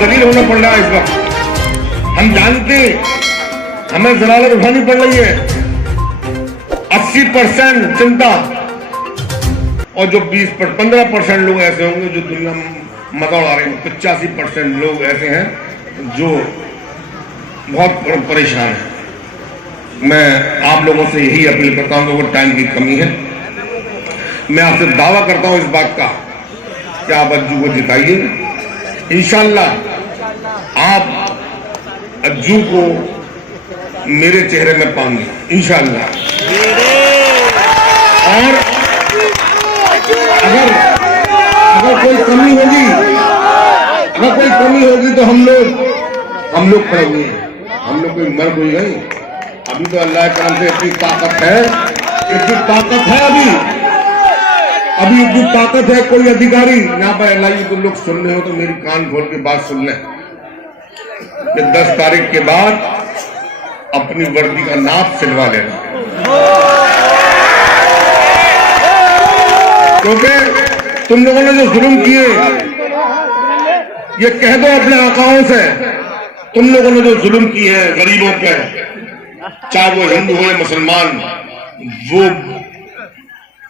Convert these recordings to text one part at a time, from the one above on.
जलील होना पड़ रहा है इस वक्त। हम जानते हमें जलालत उठानी पड़ रही है। 80% चिंता और जो 15% लोग ऐसे होंगे जो दुनिया में मजा उड़ा रहे हैं। 85% लोग ऐसे हैं जो बहुत परेशान हैं। मैं आप लोगों से यही अपील करता हूं कि टाइम की कमी है। मैं आपसे दावा करता हूं इस बात का कि आप अज्जू को जिताइए। इंशाअल्लाह आप अज्जू को मेरे चेहरे में पाएंगे इंशाअल्लाह। और अगर कोई कमी होगी तो हम लोग करेंगे। हम लोग कोई मर कोई नहीं। अभी तो अल्लाह के करम से इतनी ताकत है अभी इतनी ताकत है। कोई अधिकारी यहाँ पर अल्लाह तो लोग सुन रहे हो तो मेरी कान खोल के बात सुन लें कि 10 तारीख के बाद अपनी वर्दी का नाप सिलवा लेना, क्योंकि तुम लोगों ने जो जुल्म किए ये कह दो अपने आकाओं से, तुम लोगों ने जो जुल्म की है गरीबों पे, चाहे वो हिंदू हो या मुसलमान, वो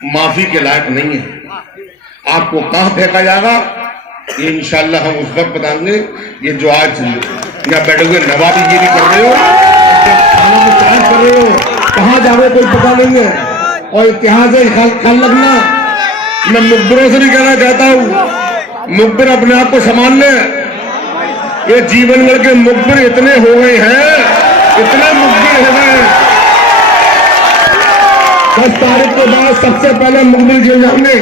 माफी के लायक नहीं है। आपको कहां फेंका जाएगा ये इंशाल्लाह हम उस वक्त बताएंगे। ये जो आज या बैठोगे नवाबीगिरी कर रहे हो, खाना में चार्ज कर रहे हो, कहां जाओगे कोई पता नहीं है। और इतिहास से ख्याल लगना। मैं मुखबिरों से भी कहना चाहता हूं, मुखबिर अपने आप को संभाल ले। ये जीवन भर के मुखबिर इतने हो गए हैं, इतने मुखबिर हो गए। 10 तारीख के बाद सबसे पहले मुखबिर जेल जाएंगे,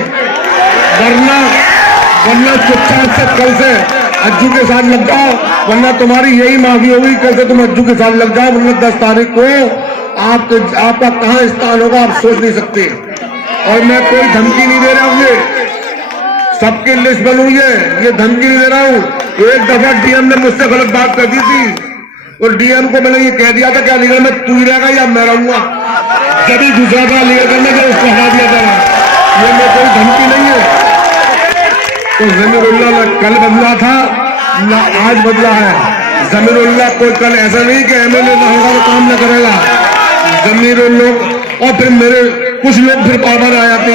वरना चुपचाप से कल से अज्जू के साथ लग जाओ, वरना तुम्हारी यही माफी होगी। कल से तुम अज्जू के साथ लग जाओ, वरना 10 तारीख को आपका कहां स्थान होगा आप सोच नहीं सकते। और मैं कोई धमकी नहीं दे रहा हूं, सबकी लिस्ट बनूंगी, ये धमकी नहीं दे रहा हूं। एक दफा डीएम ने मुझसे गलत बात कर दी थी और डीएम को मैंने ये कह दिया था कि अलीगढ़ में तू ही रहेगा या मैं रहूंगा। जब ही दूसरा था अलीगढ़ करने का उसको हटा दिया था। ये मैं कोई धमकी नहीं है। तो जमीरुल्लाह ना कल बदला था ना आज बदला है। जमीरुल्लाह कोई कल ऐसा नहीं कि एमएलए ना होगा तो काम न करेगा। जमीरुल्लाह और फिर मेरे कुछ लोग फिर बार आ जाते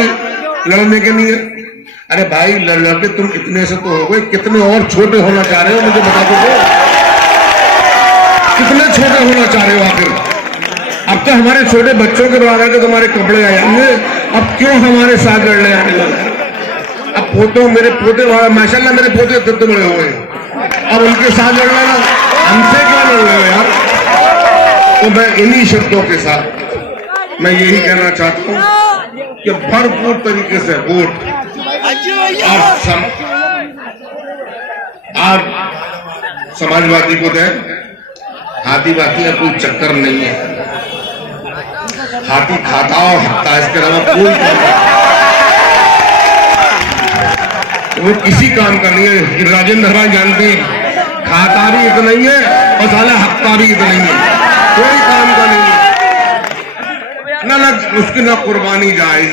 लड़ने के लिए। अरे भाई लड़के तुम इतने से तो हो गए, कितने और छोटे होना चाह रहे हो मुझे बता दो। कितने छोटे होना चाह रहे हो आखिर? अब तो हमारे छोटे बच्चों के बराबर के तुम्हारे कपड़े आ जाएंगे, अब क्यों हमारे साथ लड़ने आने लगे? अब पोतों मेरे पोते माशाल्लाह मेरे पोते इतने बड़े हो गए, अब उनके साथ लड़ लेना, हमसे क्या लड़ रहे हो यार? तो मैं इन्हीं शब्दों के साथ मैं यही कहना चाहता हूं कि भरपूर तरीके से वोट आप समाजवादी को दें। हाथी बाती का कोई चक्कर नहीं है। हाथी खाता और हत्ता, इसके अलावा कोई काम नहीं। वो किसी काम का नहीं है। राजेंद्र भाई जानते हैं, खाता भी इतना ही है और साला हत्ता भी इतना ही है। कोई काम का नहीं है। ना उसकी ना कुर्बानी जायज,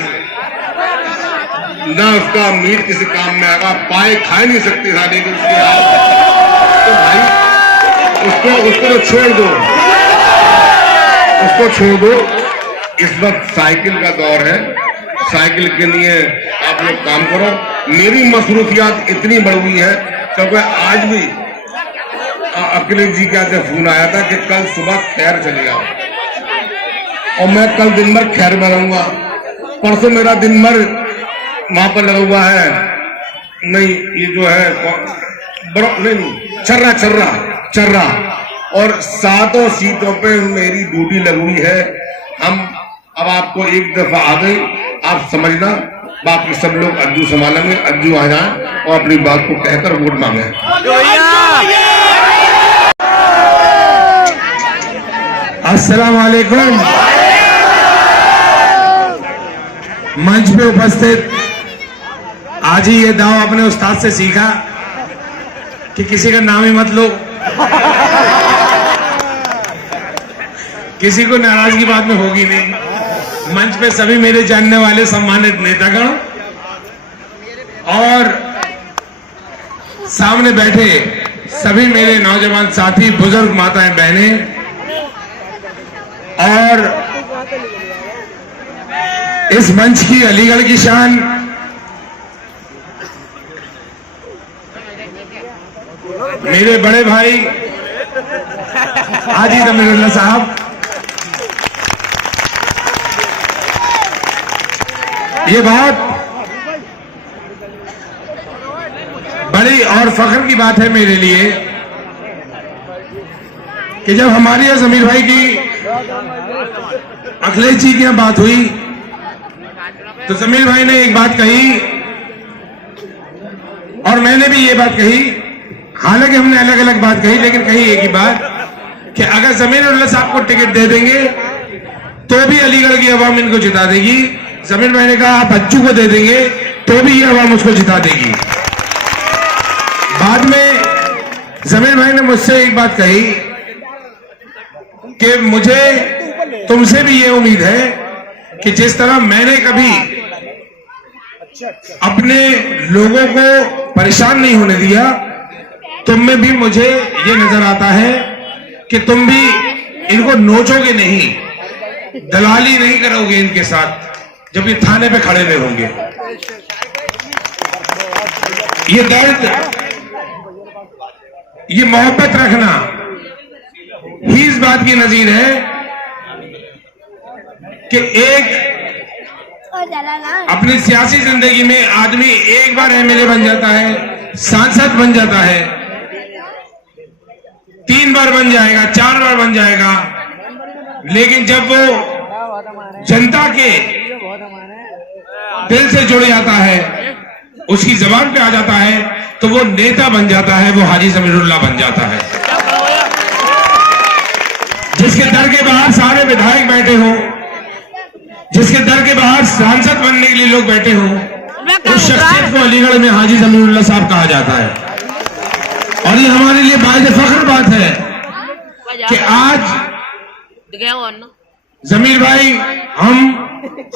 ना उसका मीट किसी काम में आएगा। पाए खा नहीं सकती साले को उसके हाथ, तो भाई उसको तो छोड़ दो, उसको छोड़ दो। इस वक्त साइकिल का दौर है, साइकिल के लिए आप लोग काम करो। मेरी मसरूफियात इतनी बढ़ हुई है क्योंकि आज भी अखिलेश जी का फोन आया था कि कल सुबह खैर चले जाओ, और मैं कल दिन भर खैर में रहूंगा। परसों मेरा दिन भर वहां पर लगा हुआ है, नहीं ये जो है नहीं चर्रा, और 7 सीटों पे मेरी ड्यूटी लगी हुई है। हम अब आपको एक दफा आ गई, आप समझना, बाकी सब लोग अज्जू संभालेंगे। अज्जू आ जाए और अपनी बात को कहकर वोट मांगे। अस्सलाम वालेकुम। मंच पे उपस्थित, आज ही ये दाव अपने उस्ताद से सीखा कि किसी का नाम ही मत लो, किसी को नाराजगी बाद में होगी नहीं। मंच पे सभी मेरे जानने वाले सम्मानित नेतागण और सामने बैठे सभी मेरे नौजवान साथी, बुजुर्ग, माताएं, बहनें और इस मंच की अलीगढ़ की शान मेरे बड़े भाई हाजी जमीरुल्लाह साहब, ये बहुत बड़ी और फख्र की बात है मेरे लिए कि जब हमारी और जमीर भाई की अखिलेश जी की यहाँ बात हुई तो जमीर भाई ने एक बात कही और मैंने भी ये बात कही, हालांकि हमने अलग अलग बात कही लेकिन कही एक ही बात कि अगर जमीरुल्लाह साहब को टिकट दे देंगे तो भी अलीगढ़ की आवाम इनको जिता देगी। जमीर भाई ने कहा आप बच्चू को दे देंगे तो भी ये आवाम उसको जिता देगी। बाद में जमीर भाई ने मुझसे एक बात कही कि मुझे तुमसे भी ये उम्मीद है कि जिस तरह मैंने कभी अपने लोगों को परेशान नहीं होने दिया, तुम में भी मुझे ये नजर आता है कि तुम भी इनको नोचोगे नहीं, दलाली नहीं करोगे इनके साथ जब ये थाने पे खड़े हुए होंगे। ये दर्द, ये मोहब्बत रखना ही इस बात की नजीर है कि एक अपनी सियासी जिंदगी में आदमी एक बार एमएलए बन जाता है, सांसद बन जाता है, 3 बार बन जाएगा, 4 बार बन जाएगा, लेकिन जब वो जनता के दिल से जुड़ जाता है, उसकी जबान पे आ जाता है, तो वो नेता बन जाता है, वो हाजी जमीरुल्लाह बन जाता है। जिसके दर के बाहर सारे विधायक बैठे हों, जिसके दर के बाहर सांसद बनने के लिए लोग बैठे हों, उस शख्सियत को अलीगढ़ में हाजी जमीरुल्लाह साहब कहा जाता है। और ये हमारे लिए बायद फख्र बात है कि आज जमीर भाई, हम,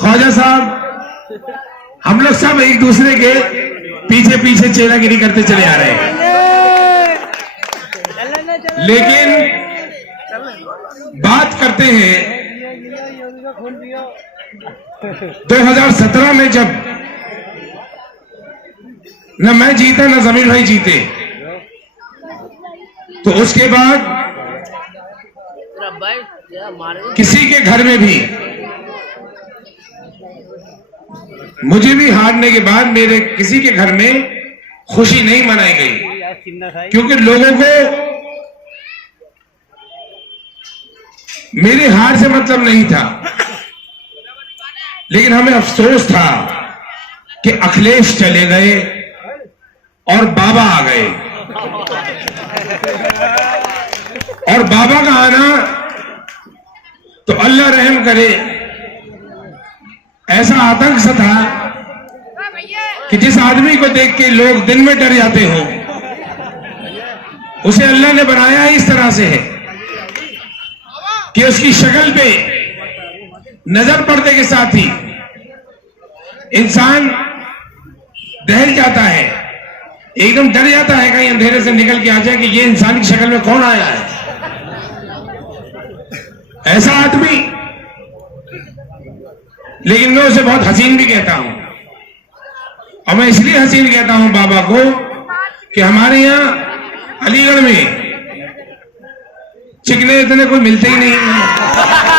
ख्वाजा साहब, हम लोग सब एक दूसरे के पीछे पीछे चेलागिरी करते चले आ रहे हैं, लेकिन बात करते हैं 2017 में जब न मैं जीता न जमीर भाई जीते, तो उसके बाद किसी के घर में भी, मुझे भी हारने के बाद मेरे किसी के घर में खुशी नहीं मनाई गई, क्योंकि लोगों को मेरे हार से मतलब नहीं था, लेकिन हमें अफसोस था कि अखिलेश चले गए और बाबा आ गए। और बाबा का आना तो अल्लाह रहम करे, ऐसा आतंक सा था कि जिस आदमी को देख के लोग दिन में डर जाते हो, उसे अल्लाह ने बनाया इस तरह से है कि उसकी शक्ल पे नजर पड़ने के साथ ही इंसान दहल जाता है, एकदम डर जाता है कहीं अंधेरे से निकल के आ जाए कि ये इंसान की शक्ल में कौन आया है, ऐसा आदमी। लेकिन मैं उसे बहुत हसीन भी कहता हूं, और मैं इसलिए हसीन कहता हूं बाबा को कि हमारे यहां अलीगढ़ में चिकने इतने कोई मिलते ही नहीं है।